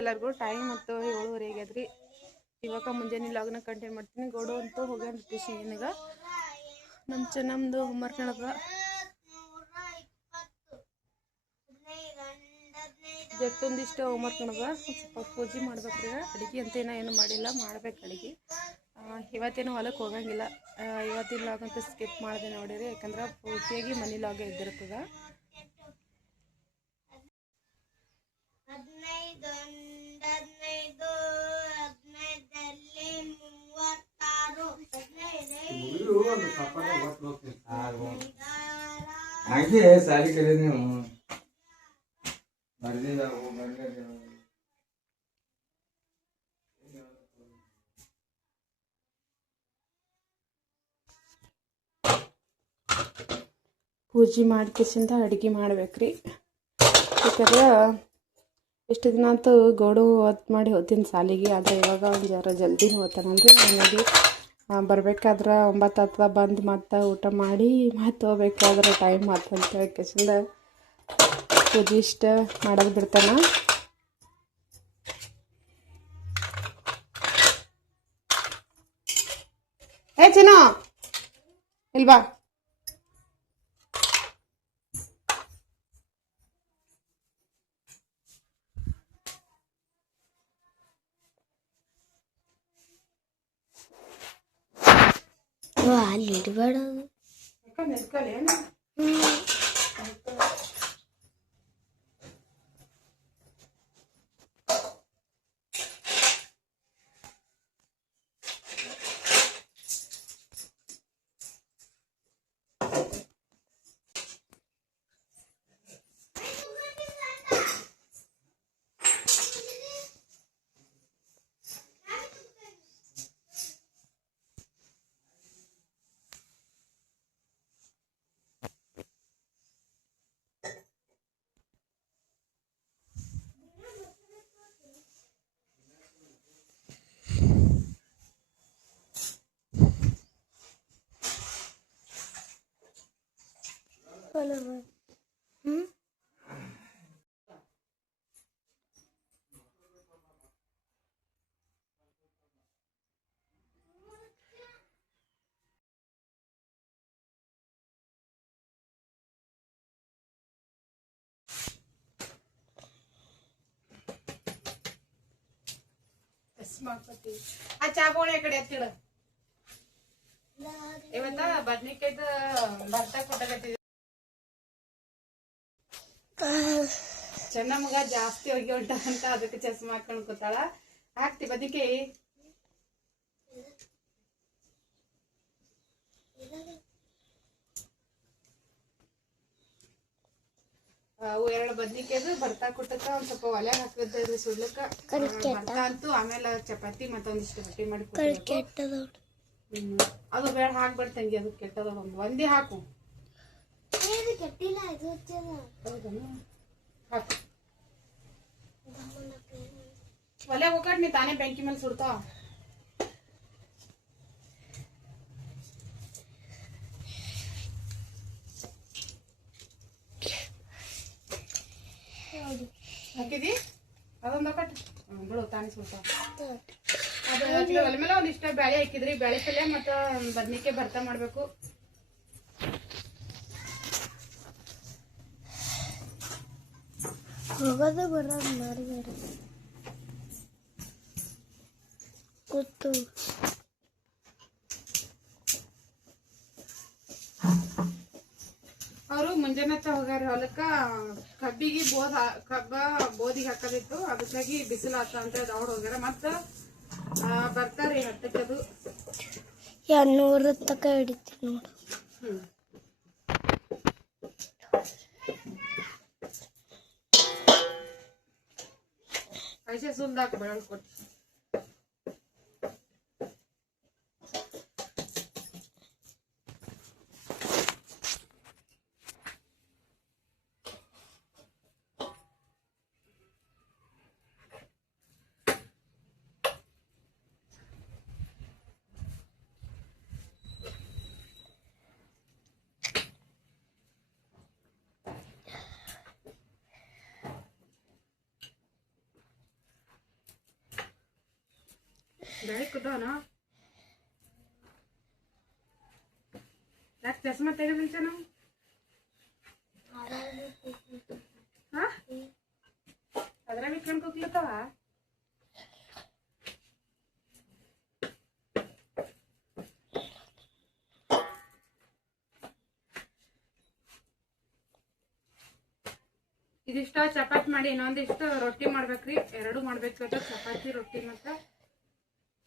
ಎಲ್ಲರಿಗೂ ಟೈಮ್ ಮತ್ತು 7:30 ಆಗ್ಯದ್ರಿ. ಇವಾಗ ಮುಂಜಾನೆ ಲಾಗ್ನ ಕಂಟಿನ್ಯೂ ಮಾಡ್ತೀನಿ. ಗೋಡು ಅಂತೂ ಹೋಗ್ಯಾನ ಟ್ಯೂಷನ್ಗೆ. ನಮ್ಮದು ಹೋಮ್ವರ್ಕ್ ನಡದ ಜಟ್ಟೊಂದಿಷ್ಟು ಹೋಮ್ವರ್ಕ್ ನಡದ. ಸ್ವಲ್ಪ ಪೂಜೆ ಮಾಡ್ಬೇಕ್ರಿ. ಅಡುಗೆ ಅಂತ ಏನು ಮಾಡಿಲ್ಲ, ಮಾಡ್ಬೇಕು ಅಡುಗೆ. ಇವತ್ತೇನು ಹೊಲಕ್ಕೆ ಹೋಗಂಗಿಲ್ಲ. ಇವತ್ತಿನ ಲಾಗ್ ಅಂತೂ ಸ್ಕಿಪ್ ಮಾಡಿದೆ ನೋಡಿರಿ, ಯಾಕಂದ್ರೆ ಪೂರ್ತಿಯಾಗಿ ಮನೆ ಲಾಗ ಇದ್ದಿರ್ತದ. ಪೂಜೆ ಮಾಡ್ಕಿಸಿಂದ ಅಡುಗೆ ಮಾಡ್ಬೇಕ್ರಿ. ಯಾಕಂದ್ರೆ ಎಷ್ಟು ದಿನ ಅಂತೂ ಗೋಡು ಹೊತ್ತು ಮಾಡಿ ಹೋಗ್ತೀನಿ ಸಾಲಿಗೆ. ಆದರೆ ಇವಾಗ ಒಂದು ಜರ ಜಲ್ದಿನ ಹೋಗ್ತಾನಲ್ರಿ. ಹಾಗಾಗಿ ಬರ್ಬೇಕಾದ್ರೆ 9 ಹತ್ರ ಬಂದು ಮತ್ತೆ ಊಟ ಮಾಡಿ ಮತ್ತೆ ಹೋಗ್ಬೇಕಾದ್ರೆ ಟೈಮ್ ಆತಂತ ಹೇಳ್ಕೆಸಿಂದ ಪೂಜೆ ಇಷ್ಟ ಮಾಡೋದು ಬಿಡ್ತಾನ. ಚಿನ್ನು ಇಲ್ವಾ? ಅಲ್ಲಿ ಇಡಬೇಡ. ಆ ಚಾಗೋಣೆ ಕಡೆ ಹತ್ತಿಳ ಇವತ್ತ ಬದ್ನಿಕಾಯ್ದ ಭರ್ತಾ ಕೊಟ್ಟಾಗತ್ತಿದ್ವಿ. ಚೆನ್ನ ಮಗ ಜಾಸ್ತಿ ಹೋಗಿ ಹೊಂಟ ಅಂತ ಅದಕ್ಕೆ ಚಸ್ಮಾ ಹಾಕೊಂಡು ಕೂತಾಳ. ಹಾಕ್ತಿ ಬದ್ನಿಕಾಯಿ? ಅವು 2 ಬದ್ನಿಕಾಯ್ದು ಭರ್ತಾ ಕೊಟ್ಟಕ್ಕ ಒಂದ್ ಸ್ವಲ್ಪ ಒಲೆಗೆ ಹಾಕಿದ್ರಿ ಸುಡ್ಲಕ್ಕ. ಭರ್ತಾ ಅಂತೂ ಆಮೇಲೆ ಚಪಾತಿ ಮತ್ತೊಂದಿಷ್ಟು ರೊಟ್ಟಿ ಮಾಡಿ ಅದು ಬೇಡ ಹಾಕ್ಬೇಡ ತಂಗಿ, ಅದು ಕೆಟ್ಟದ. ಒಂದೇ ಹಾಕು. ಹಾಕು ಒಲೆ ಹೋಗಟ್ ನೀ ತಾನೇ ಬೆಂಕಿ ಮೇಲೆ ಸುಡ್ತಾವ. ಹಾಕಿದಿ ಅದೊಂದು ಕಟ್ ಬಿಡು, ತಾನೇ ಸುಡ್ತಾವ. ಅದು ಒಲೆ ಮೇಲೆ ಒಂದಿಷ್ಟ ಬ್ಯಾಳೆ ಹಾಕಿದ್ರಿ. ಬ್ಯಾಳೆ ಪಲ್ಯ ಮತ್ತ ಬದ್ನಿಕಾಯಿ ಭರ್ತಾ ಮಾಡ್ಬೇಕು. ಹೋಗೋದು ಬರೋದು ಮಾಡಬೇಡ ಕೂತು. ಅವರು ಮುಂಜಾನೆ ಹೋಗ್ಯಾರ ಹೊಲಕ್ಕ. ಕಬ್ಬಿಗೆ ಬೋದಿಗೆ ಹಾಕೋದಿತ್ತು, ಅದಕ್ಕಾಗಿ ಬಿಸಿಲು ಆತ ಅಂತ ದೌಡ್ ಹೋಗ್ಯಾರ. ಮತ್ತ ಬರ್ತಾರಿ 10ಕ್ಕೆ. ಅದು 200 ತಕ ಹಿಡಿತೀನಿ ನೋಡು. ಐಸೆ ಸುಲ್ದಾಕ ಬೆಳಕೊಟ್ಟು ಬ್ಯಾಳಿ ಕುದ್ದವನ ಯಾಕೆ ಚಸ್ಮಾ ತೆಗೆದಿಲ್ತ ನಾವು ಹಾ ಅದ್ರಾಗ ಇಟ್ಕೊಂಡು ಕೂಗ್ಲತ್ತವ ಇದಿಷ್ಟ ಚಪಾತಿ ಮಾಡಿ ಇನ್ನೊಂದಿಷ್ಟು ರೊಟ್ಟಿ ಮಾಡ್ಬೇಕ್ರಿ. 2 ಮಾಡ್ಬೇಕು ಚಪಾತಿ ರೊಟ್ಟಿ ಮತ್ತು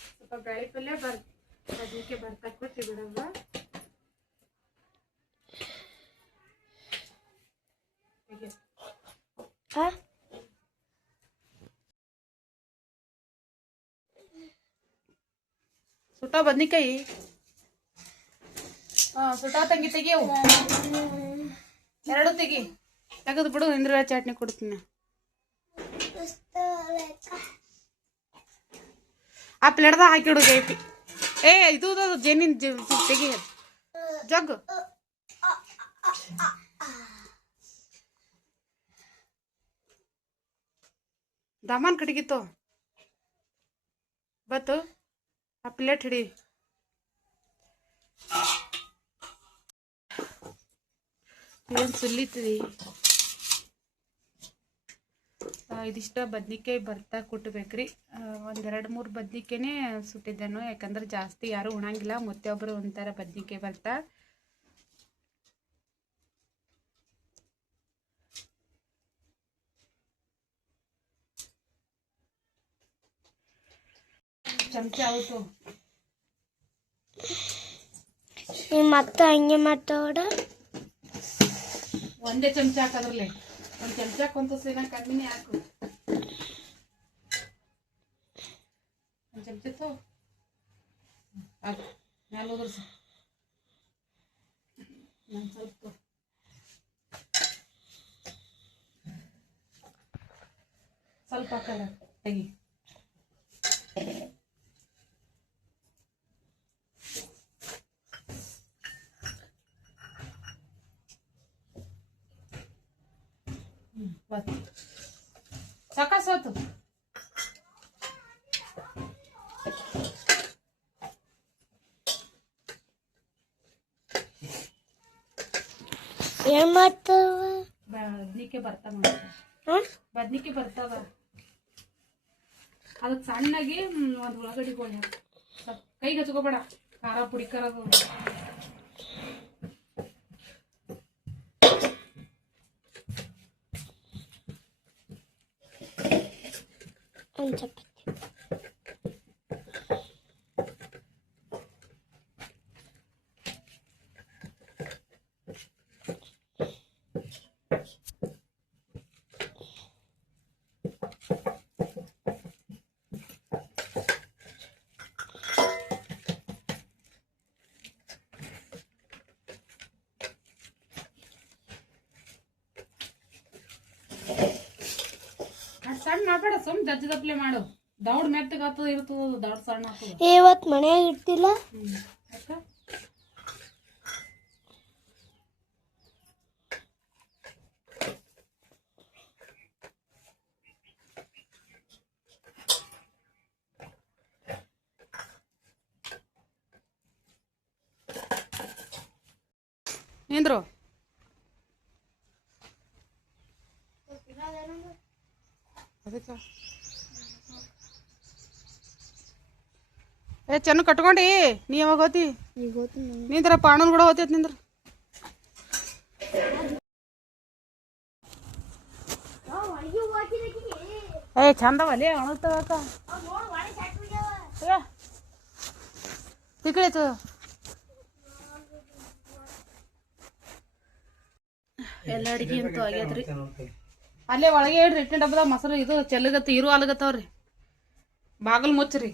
ಸ್ವಲ್ಪ ಬ್ಯಾಳಿ ಪಲ್ಯ ಬದ್ನಿಕಾಯಿ ಬರ್ತಾಕ ಕೊಟ್ಟು ಬಿಡೋದು. ಸುಟ್ಟ ಬದ್ನಿಕಾಯಿ ಸುಟ್ಟ ತಂಗಿ ತೆಗಿಯವು 2 ತೆಗಿ ತೆಗೆದು ಬಿಡು. ಇಂದ್ರ ಚಟ್ನಿ ಕೊಡ್ತೀನಿ. ಆ ಪ್ಲೇಟ್ದಾಗ ಹಾಕಿಡು ಗೈಪಿ. ಇದು ಜೇನಿನ ತೆಗಿ ಜಗ್ಗು. ದಮನ್ ಕಡಿಗಿತ್ತು ಬತ್ತು ಆ ಪ್ಲೇಟ್ ಹಿಡಿ. ಏನು ಸುಲಿತೀವಿ. ಇದಿಷ್ಟ ಬದ್ನಿಕಾಯಿ ಬರ್ತಾ ಕುಟ್ಟಬೇಕ್ರಿ. 1-2-3 ಬದ್ನಿಕಾಯಿನೇ ಸುಟ್ಟಿದ್ದೇನು, ಯಾಕಂದ್ರೆ ಜಾಸ್ತಿ ಯಾರು ಉಣಂಗಿಲ್ಲ. ಒಬ್ಬರು ಒಂಥರ ಬದ್ನಿಕಾಯಿ ಬರ್ತಾ. ಚಮಚ ಆಯ್ತು ಮತ್ತೆ ಹಂಗೆ ಮಾಡ್ತಾವಡ. ಒಂದೇ ಚಮಚ ಹಾಕದ್ರಲ್ಲಿ 1 ಚಮಚ ಕೊಂತಸಿನ ಕಮ್ಮಿನೇ ಹಾಕು. 1 ಚಮಚ ತೋ ಮ್ಯಾಲ ಉದುರ್ಸ. ಸ್ವಲ್ಪ ಸ್ವಲ್ಪ ಹಾಕಲ್ಲ ತೆಗಿ. ಸಾಕಾಸೋತು. ಏನ್ ಮಾಡ್ತಾವ? ಬದ್ನಿಕಾಯಿ ಬರ್ತಾವ. ಬದ್ನಿಕಾಯಿ ಬರ್ತಾವ. ಅದಕ್ಕೆ ಸಣ್ಣಾಗಿ 1 ಉಳ್ಳಾಗಡ್ಡಿ ಗೋಳಿ ಹಾಕು. ಕೈಗೆ ಹಚ್ಕೋಬೇಡ, ಖಾರ ಪುಡಿ ಕರದು. ಒಂದು ಚಪಾತಿ ಸಣ್ಣ ಮಾಡ್ಬೇಡ, ಸುಮ್ ದಪ್ಪಲೆ ಮಾಡು. ದೌಡ್ ಮೆತ್ತಗೆ ಆಗ್ತದ ಇರ್ತದ, ದೌಡ್ ಸಣ್ಣ ಆಗ್ತದ. ಇವತ್ತು ಮನೆಯಾಗ ಇರ್ತಿಲ್ಲ. ನಿಂದ್ರು ಚೆನ್ನ ಕಟ್ಕೊಂಡಿ. ನೀ ಯಾವಾಗ ಹೋತಿ? ನಿಂದ್ರ ಪಾಣನ್ ಕೂಡ ಹೋತೈತಿ. ನಿಂದ್ರ ಚಂದವಲ್ಲಿ ಅಣತವಕ್ಕ ತಿಕ್ಳಿತು. ಎಲ್ಲ ಅಡಿಗೆ ಅಂತೂ ಆಗ್ಯದ್ರಿ. ಅಲ್ಲೇ ಒಳಗೆ ಇಡ್ರಿ, ಇಟ್ಟಿನ ಡಬ್ಬದ ಮೊಸರು ಇದು ಚೆಲ್ಲಗತ್ತ ಇರು ಅಲಗತ್ತವ್ರಿ. ಬಾಗಲ್ ಮುಚ್ಚ್ರಿ.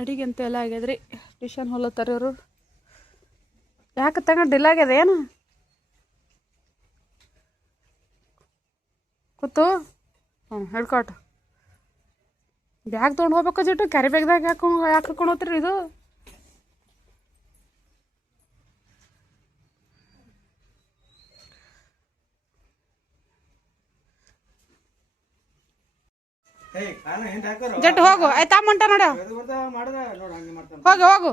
ಅಡಿಗೆ ಅಂತ ಎಲ್ಲ ಆಗ್ಯದ್ರಿ. ಟ್ಯೂಷನ್ ಹೊಲತ್ತಾರ ಇವರು. ಯಾಕೆ ತಗೊಂಡು ಡಿಲ್ ಆಗ್ಯದ ಏನು? ಕೂತು ಹೇಳ್ಕೊಟ್ಟು ಬ್ಯಾಗ್ ತೊಗೊಂಡು ಹೋಗ್ಬೇಕು ಜಿಟ್ಟು ಕ್ಯಾರಿ ಬ್ಯಾಗ್ದಾಗ ಯಾಕೆ ಹಾಕೊಂಡು ಹೋಗ್ತೀರಿ ಇದು ಜಟ್ ಹೋಗು ಆಯ್ತಾ ಮಂಟ ನೋಡ ಹೋಗು ಹೋಗು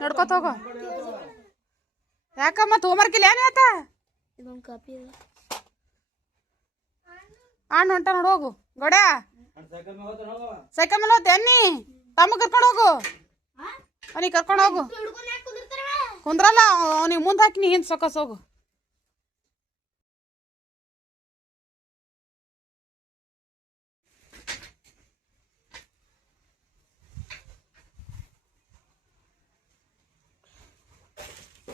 ನೋಡ್ಕೊತ ಹೋಗು ಯಾಕ ಮತ್ ಹೋಮ್ವರ್ಕ್ ಇಲ್ಲ ಏನ್ ಆತ ಇದೊಂದು ಕಾಪಿ ಅಣ್ಣ ಹೊಂಟ ನೋಡು ಹೋಗು ಗೋಡ್ಯಾ ಸೈಕಲ್ ಮೇಲೆ ಹೋಗ್ತೆ ಅನ್ನಿ ತಮ್ಮ ಕರ್ಕೊಂಡು ಹೋಗು ಅವನಿಗೆ ಕರ್ಕೊಂಡು ಹೋಗು ಕುಂದ್ರಲ್ಲ ಅವನಿಗೆ ಮುಂದೆ ಹಾಕಿ ನೀ ಹಿಂದೆ ಸೊಕಸ್ ಹೋಗು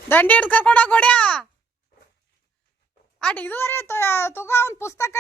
ದಂಡಿ ಹಿಡ್ದು ಕರ್ಕೊಂಡು ಹೋಗೋಡ್ಯಾ ಅಟ್ ಇದುವರೆ ತಗೋ ಅವ್ನ ಪುಸ್ತಕ